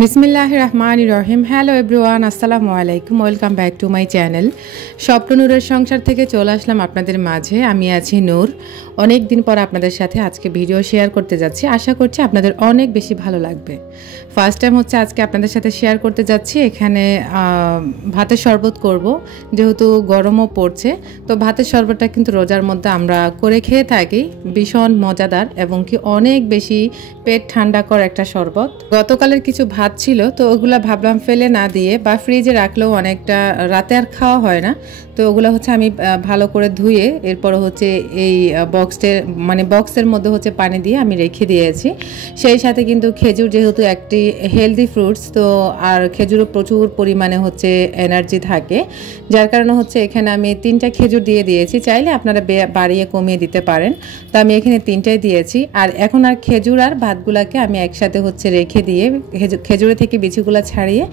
বিসমিল্লাহির রহমানির রহিম। Hello everyone, আসসালামু আলাইকুম, welcome back to my channel. স্বপ্ন নূরের সংসার থেকে চলে আসলাম আপনাদের মাঝে। আমি আছি নূর। অনেক দিন পর আপনাদের সাথে আজকে ভিডিও শেয়ার করতে যাচ্ছি। আশা করছি আপনাদের অনেক বেশি ভালো লাগবে। ফার্স্ট টাইম হচ্ছে আজকে আপনাদের সাথে শেয়ার করতে যাচ্ছি। এখানে ভাতের শরবত করব, যেহেতু গরমও পড়ছে। তো ভাতের শরবতটা কিন্তু রোজার মধ্যে আমরা করে খেয়ে থাকি। ভীষণ মজাদার এবং কি অনেক বেশি পেট ঠান্ডা কর একটা শরবত। গতকালের কিছু ভাত ছিল, তো ওগুলা ভাবলাম ফেলে না দিয়ে বা ফ্রিজে রাখলেও অনেকটা রাতে আর খাওয়া হয় না। তো ওগুলো হচ্ছে আমি ভালো করে ধুয়ে এরপর হচ্ছে এই বক্সের মধ্যে হচ্ছে পানি দিয়ে আমি রেখে দিয়েছি। সেই সাথে কিন্তু খেজুর যেহেতু একটি হেলদি ফ্রুটস, তো আর খেজুরও প্রচুর পরিমাণে হচ্ছে এনার্জি থাকে, যার কারণে হচ্ছে এখানে আমি 3টা খেজুর দিয়ে দিয়েছি। চাইলে আপনারা বাড়িয়ে কমিয়ে দিতে পারেন। তো আমি এখানে 3টাই দিয়েছি। আর এখন আর খেজুর আর ভাতগুলাকে আমি একসাথে হচ্ছে রেখে দিয়ে খেজুরে থেকে বিচিগুলো ছাড়িয়ে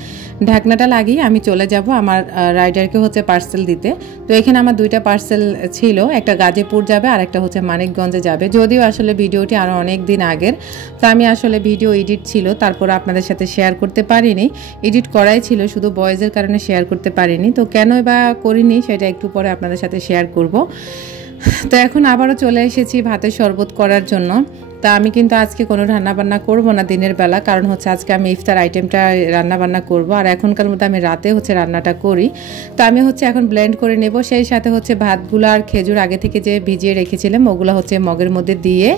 ঢাকনাটা লাগিয়ে আমি চলে যাব আমার রাইডারকে হচ্ছে পার্সেল দিতে। তো এখানে আমার 2টা পার্সেল ছিল, একটা গাজীপুর যাবে আর একটা হচ্ছে মানিকগঞ্জে যাবে। যদিও আসলে ভিডিওটি আরও অনেক দিন আগের, তো আমি আসলে ভিডিও এডিট ছিল, তারপর আপনাদের সাথে শেয়ার করতে পারিনি। এডিট করাই ছিল, শুধু ভয়েসের কারণে শেয়ার করতে পারিনি। তো কেন বা করিনি সেটা একটু পরে আপনাদের সাথে শেয়ার করব। তো এখন আবারও চলে এসেছি ভাতের শরবত করার জন্য। তা আমি কিন্তু আজকে কোনো রান্নাবান্না করব না দিনের বেলা, কারণ হচ্ছে আজকে আমি ইফতার আইটেমটা রান্নাবান্না করব। আর এখনকার মধ্যে আমি রাতে হচ্ছে রান্নাটা করি। তো আমি হচ্ছে এখন ব্লেন্ড করে নেব। সেই সাথে হচ্ছে ভাতগুলো আর খেজুর আগে থেকে যে ভিজিয়ে রেখেছিলাম ওগুলো হচ্ছে মগের মধ্যে দিয়ে,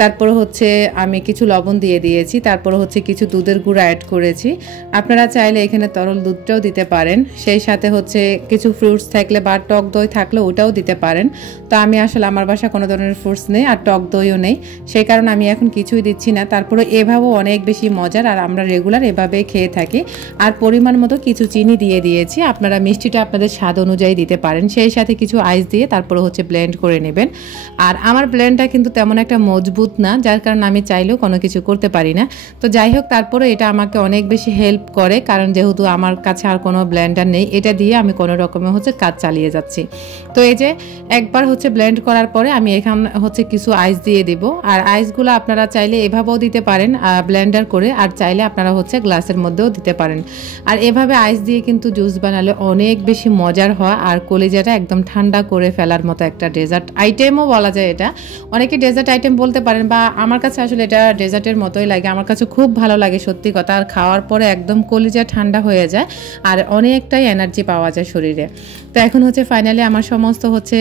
তারপর হচ্ছে আমি কিছু লবণ দিয়ে দিয়েছি, তারপর হচ্ছে কিছু দুধের গুঁড়া অ্যাড করেছি। আপনারা চাইলে এখানে তরল দুধটাও দিতে পারেন। সেই সাথে হচ্ছে কিছু ফ্রুটস থাকলে বা টক দই থাকলে ওটাও দিতে পারেন। তো আমি আসলে আমার বাসায় কোনো ধরনের ফ্রুটস নেই আর টক দইও নেই, সেই কারণে আমি এখন কিছুই দিচ্ছি না। তারপরে এভাবেও অনেক বেশি মজার, আর আমরা রেগুলার এভাবে খেয়ে থাকি। আর পরিমাণ মতো কিছু চিনি দিয়ে দিয়েছি, আপনারা মিষ্টিটা আপনাদের স্বাদ অনুযায়ী দিতে পারেন। সেই সাথে কিছু আইস দিয়ে তারপরে হচ্ছে ব্লেন্ড করে নেবেন। আর আমার ব্লেন্ডটা কিন্তু তেমন একটা মজবুত না, যার কারণে আমি চাইলেও কোনো কিছু করতে পারি না। তো যাই হোক, তারপরে এটা আমাকে অনেক বেশি হেল্প করে, কারণ যেহেতু আমার কাছে আর কোনো ব্লেন্ডার নেই, এটা দিয়ে আমি কোনো রকমে হচ্ছে কাজ চালিয়ে যাচ্ছি। তো এই যে একবার হচ্ছে ব্লেন্ড করার পরে আমি এখানে হচ্ছে কিছু আইস দিয়ে দিব। আর আইসগুলো আপনারা চাইলে এভাবেও দিতে পারেন ব্লেন্ডার করে, আর চাইলে আপনারা হচ্ছে গ্লাসের মধ্যেও দিতে পারেন। আর এভাবে আইস দিয়ে কিন্তু জুস বানালে অনেক বেশি মজার হয়, আর কলিজাটা একদম ঠান্ডা করে ফেলার মতো একটা ডেজার্ট আইটেমও বলা যায় এটা। অনেকে ডেজার্ট আইটেম বলতে পারেন, বা আমার কাছে আসলে এটা ডেজার্টের মতোই লাগে। আমার কাছে খুব ভালো লাগে সত্যি কথা। আর খাওয়ার পরে একদম কলিজা ঠান্ডা হয়ে যায় আর অনেকটাই এনার্জি পাওয়া যায় শরীরে। তো এখন হচ্ছে ফাইনালি আমার সমস্ত হচ্ছে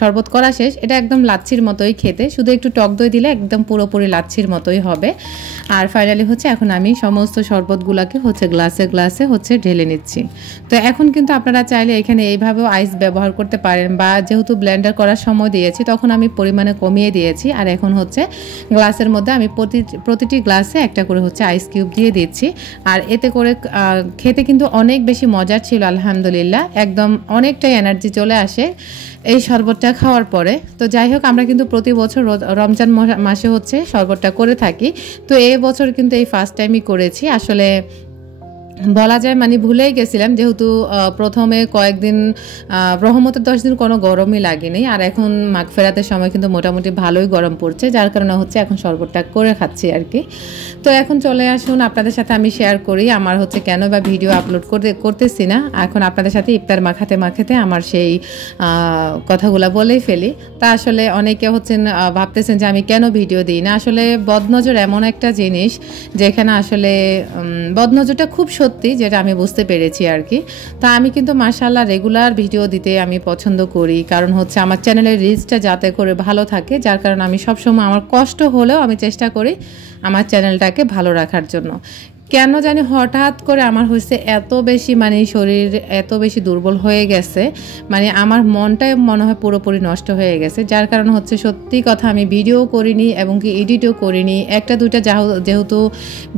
শরবত করা শেষ। এটা একদম লাচ্ছির মতোই খেতে, শুধু একটু টক দই দিলে একদম পুরোপুরি লাচ্ছির মতোই হবে। আর ফাইনালি হচ্ছে এখন আমি সমস্ত শরবতগুলোকে হচ্ছে গ্লাসে হচ্ছে ঢেলে নিচ্ছি। তো এখন কিন্তু আপনারা চাইলে এখানে এইভাবেও আইস ব্যবহার করতে পারেন, বা যেহেতু ব্লেন্ডার করার সময় দিয়েছি তখন আমি পরিমাণে কমিয়ে দিয়েছি। আর এখন হচ্ছে গ্লাসের মধ্যে আমি প্রতিটি গ্লাসে একটা করে হচ্ছে আইস কিউব দিয়ে দিচ্ছি। আর এতে করে খেতে কিন্তু অনেক বেশি মজার ছিল আলহামদুলিল্লাহ। একদম অনেকটাই এনার্জি চলে আসে এই শরবতটা খাওয়ার পরে। তো যাই হোক, আমরা কিন্তু প্রতি বছর রমজান মাসে হচ্ছে শরবতটা করে থাকি। তো এই বছর কিন্তু এই ফার্স্ট টাইমই করেছি। আসলে বলা যায় মানে ভুলেই গেছিলাম, যেহেতু প্রথমে কয়েকদিন রহমতের 10 দিন কোনো গরমই লাগেনি। আর এখন মাগফেরাতের সময় কিন্তু মোটামুটি ভালোই গরম পড়ছে, যার কারণে হচ্ছে এখন শরবতটা করে খাচ্ছি আর কি। তো এখন চলে আসুন আপনাদের সাথে আমি শেয়ার করি আমার হচ্ছে কেন বা ভিডিও আপলোড করতেছি না। এখন আপনাদের সাথে ইফতার মাখাতে আমার সেই কথাগুলো বলেই ফেলি। তা আসলে অনেকে হচ্ছেন ভাবতেছেন যে আমি কেন ভিডিও দিই না। আসলে বদনজর এমন একটা জিনিস যেখানে আসলে বদনজরটা খুব সত্যি, যেটা আমি বুঝতে পেরেছি আর কি। তা আমি কিন্তু মাশাআল্লাহ রেগুলার ভিডিও দিতে আমি পছন্দ করি, কারণ হচ্ছে আমার চ্যানেলের রিচটা যাতে করে ভালো থাকে, যার কারণে আমি সবসময় আমার কষ্ট হলেও আমি চেষ্টা করি আমার চ্যানেলটাকে ভালো রাখার জন্য। কেন জানি হঠাৎ করে আমার হয়েছে এত বেশি মানে শরীর এত বেশি দুর্বল হয়ে গেছে, মানে আমার মনটাই মনে হয় পুরোপুরি নষ্ট হয়ে গেছে। যার কারণে হচ্ছে সত্যি কথা আমি ভিডিও করিনি এবং কি এডিটও করিনি। একটা দুইটা যেহেতু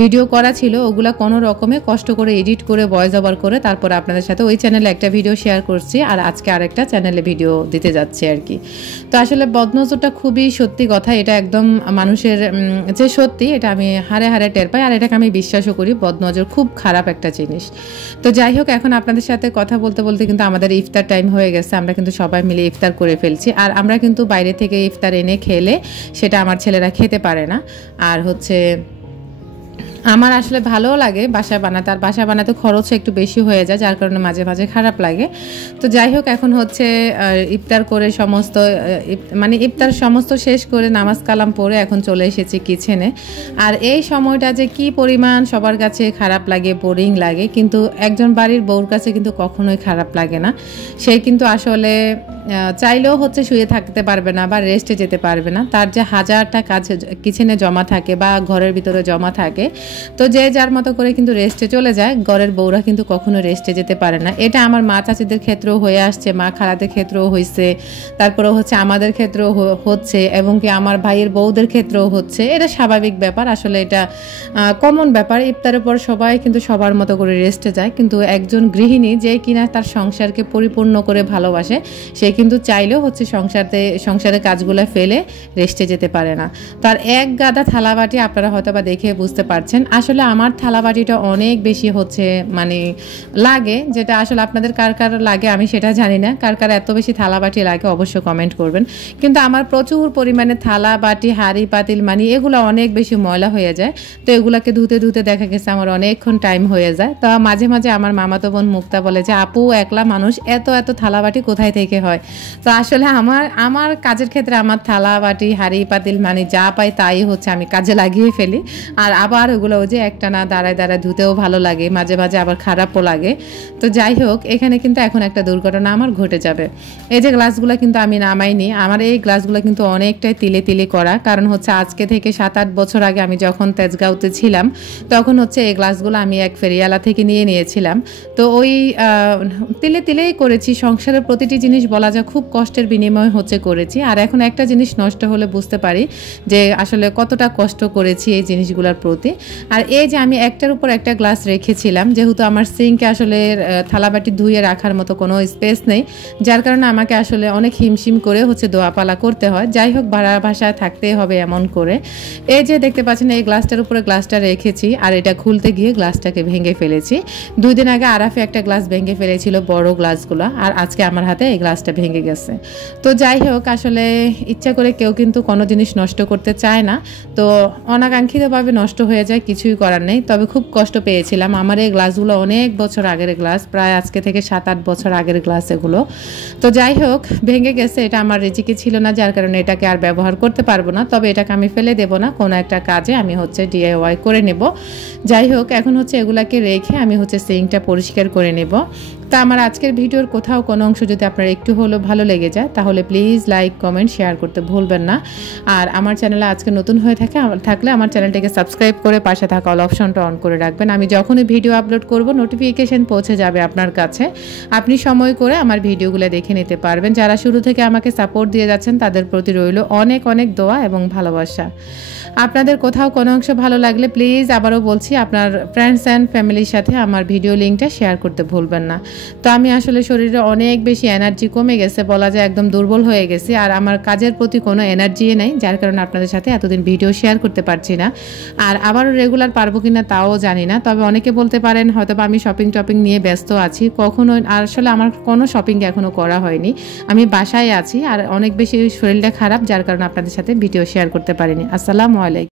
ভিডিও করা ছিল ওগুলা কোনো রকমে কষ্ট করে এডিট করে ভয়েস ওভার করে তারপর আপনাদের সাথে ওই চ্যানেলে একটা ভিডিও শেয়ার করছি, আর আজকে আরেকটা চ্যানেলে ভিডিও দিতে যাচ্ছি আর কি। তো আসলে বদনজরটা খুবই সত্যি কথা, এটা একদম মানুষের যে সত্যি এটা আমি হারে হারে টের পাই, আর এটাকে আমি বিশ্বাসও করি। বদনজর খুব খারাপ একটা জিনিস। তো যাই হোক, এখন আপনাদের সাথে কথা বলতে বলতে কিন্তু আমাদের ইফতার টাইম হয়ে গেছে। আমরা কিন্তু সবাই মিলে ইফতার করে ফেলছি। আর আমরা কিন্তু বাইরে থেকে ইফতার এনে খেলে সেটা আমার ছেলেরা খেতে পারে না। আর হচ্ছে আমার আসলে ভালোও লাগে বাসায় বানাতে, আর বাসায় বানাতে খরচও একটু বেশি হয়ে যায়, যার কারণে মাঝে মাঝে খারাপ লাগে। তো যাই হোক, এখন হচ্ছে ইফতার করে সমস্ত মানে ইফতার সমস্ত শেষ করে নামাজ কালাম পড়ে এখন চলে এসেছি কিচেনে। আর এই সময়টা যে কি পরিমাণ সবার কাছে খারাপ লাগে, বোরিং লাগে, কিন্তু একজন বাড়ির বউর কাছে কিন্তু কখনোই খারাপ লাগে না। সে কিন্তু আসলে চাইলেও হচ্ছে শুয়ে থাকতে পারবে না বা রেস্টে যেতে পারবে না, তার যে হাজারটা কাজ কিচেনে জমা থাকে বা ঘরের ভিতরে জমা থাকে, তো যে যার মতো করে কিন্তু রেস্টে চলে যায়। ঘরের বউরা কিন্তু কখনো রেস্টে যেতে পারে না। এটা আমার মা চাচিদের ক্ষেত্রেও হয়ে আসছে, মা খালাদের ক্ষেত্রেও হয়েছে, তারপরে হচ্ছে আমাদের ক্ষেত্রেও হচ্ছে, এবং কি আমার ভাইয়ের বউদের ক্ষেত্রেও হচ্ছে। এটা স্বাভাবিক ব্যাপার, আসলে এটা কমন ব্যাপার। ইফতারের পর সবাই কিন্তু সবার মতো করে রেস্টে যায়, কিন্তু একজন গৃহিণী যে কিনা তার সংসারকে পরিপূর্ণ করে ভালোবাসে, সে কিন্তু চাইলেও হচ্ছে সংসারের কাজগুলো ফেলে রেস্টে যেতে পারে না। তার এক গাদা থালাবাটি আপনারা হয়তো বা দেখে বুঝতে পারছেন। আসলে আমার থালাবাটিটা অনেক বেশি হচ্ছে মানে লাগে, যেটা আসলে আপনাদের কার কার লাগে আমি সেটা জানি না। কার কার এত বেশি থালাবাটি লাগে অবশ্যই কমেন্ট করবেন। কিন্তু আমার প্রচুর পরিমাণে থালা বাটি, হাঁড়ি পাতিল মানে এগুলো অনেক বেশি ময়লা হয়ে যায়। তো এগুলাকে ধুতে ধুতে দেখা গেছে আমার অনেকক্ষণ টাইম হয়ে যায়। তো মাঝে মাঝে আমার মামাতো বোন মুক্তা বলে যে আপু একলা মানুষ, এত এত থালাবাটি কোথায় থেকে হয়। তো আসলে আমার কাজের ক্ষেত্রে আমার থালা বাটি, হাঁড়ি পাতিল মানে যা পাই তাই হচ্ছে আমি কাজে লাগিয়ে ফেলি। আর আবার ওগুলো যে একটা না দাঁড়ায় দাঁড়ায় ধুতেও ভালো লাগে, মাঝে মাঝে আবার খারাপও লাগে। তো যাই হোক, এখানে কিন্তু এখন একটা দুর্ঘটনা আমার ঘটে যাবে। এই যে গ্লাসগুলো কিন্তু আমি নামাইনি, আমার এই গ্লাসগুলো কিন্তু অনেকটাই তিলে তিলে করা। কারণ হচ্ছে আজকে থেকে 7-8 বছর আগে আমি যখন তেজগাঁওতে ছিলাম, তখন হচ্ছে এই গ্লাসগুলো আমি এক ফেরিয়ালা থেকে নিয়েছিলাম। তো ওই তিলে তিলেই করেছি। সংসারের প্রতিটি জিনিস বলা যায় খুব কষ্টের বিনিময় হচ্ছে করেছি। আর এখন একটা জিনিস নষ্ট হলে বুঝতে পারি যে আসলে কতটা কষ্ট করেছি এই জিনিসগুলোর প্রতি। আর এই যে আমি একটার উপর একটা গ্লাস রেখেছিলাম, যেহেতু আমার সিঙ্কে আসলে থালাবাটি ধুয়ে রাখার মতো কোনো স্পেস নেই, যার কারণে আমাকে আসলে অনেক হিমশিম করে হচ্ছে দোয়াপালা করতে হয়। যাই হোক, ভাড়া ভাষায় থাকতেই হবে এমন করে। এই যে দেখতে পাচ্ছেন এই গ্লাসটার উপরে গ্লাসটা রেখেছি, আর এটা খুলতে গিয়ে গ্লাসটাকে ভেঙে ফেলেছি। 2 দিন আগে আরাফে একটা গ্লাস ভেঙে ফেলেছিল, বড় গ্লাসগুলো, আর আজকে আমার হাতে এই গ্লাসটা ভেঙে গেছে। তো যাই হোক, আসলে ইচ্ছা করে কেউ কিন্তু কোনো জিনিস নষ্ট করতে চায় না। তো অনাকাঙ্ক্ষিতভাবে নষ্ট হয়ে যায়, কিছুই করার নেই। তবে খুব কষ্ট পেয়েছিলাম। আমার এই গ্লাসগুলো অনেক বছর আগের গ্লাস, প্রায় আজকে থেকে 7-8 বছর আগের গ্লাস এগুলো। তো যাই হোক, ভেঙে গেছে, এটা আমার রিজিকে ছিল না, যার কারণে এটাকে আর ব্যবহার করতে পারবো না। তবে এটাকে আমি ফেলে দেবো না, কোনো একটা কাজে আমি হচ্ছে DIY করে নেব। যাই হোক, এখন হচ্ছে এগুলাকে রেখে আমি হচ্ছে সিঙ্কটা পরিষ্কার করে নেব। তা আমার আজকের ভিডিওর কোথাও কোনো অংশ যদি আপনার একটু হলেও ভালো লেগে যায়, তাহলে প্লিজ লাইক, কমেন্ট, শেয়ার করতে ভুলবেন না। আর আমার চ্যানেলে আজকে নতুন হয়ে থাকলে আমার চ্যানেলটিকে সাবস্ক্রাইব করে পাশে থাকা অল অপশনটা অন করে রাখবেন। আমি যখনই ভিডিও আপলোড করব নোটিফিকেশন পৌঁছে যাবে আপনার কাছে। আপনি সময় করে আমার ভিডিওগুলো দেখে নিতে পারবেন। যারা শুরু থেকে আমাকে সাপোর্ট দিয়ে যাচ্ছেন তাদের প্রতি রইল অনেক অনেক দোয়া এবং ভালোবাসা। আপনাদের কোথাও কোনো অংশ ভালো লাগলে প্লিজ আবারও বলছি আপনার ফ্রেন্ডস অ্যান্ড ফ্যামিলির সাথে আমার ভিডিও লিঙ্কটা শেয়ার করতে ভুলবেন না। তো আমি আসলে শরীরে অনেক বেশি এনার্জি কমে গেছে, বলা যায় একদম দুর্বল হয়ে গেছি, আর আমার কাজের প্রতি কোনো এনার্জি নেই, যার কারণে আপনাদের সাথে এতদিন ভিডিও শেয়ার করতে পারছি না। আর আবারও রেগুলার পারবো কিনা তাও জানি না। তবে অনেকে বলতে পারেন হয়তো বা আমি শপিং নিয়ে ব্যস্ত আছি, কখনো আসলে আমার কোনো শপিং এখনও করা হয়নি। আমি বাসায় আছি আর অনেক বেশি শরীরটা খারাপ, যার কারণে আপনাদের সাথে ভিডিও শেয়ার করতে পারিনি। আসসালামু আলাইকুম।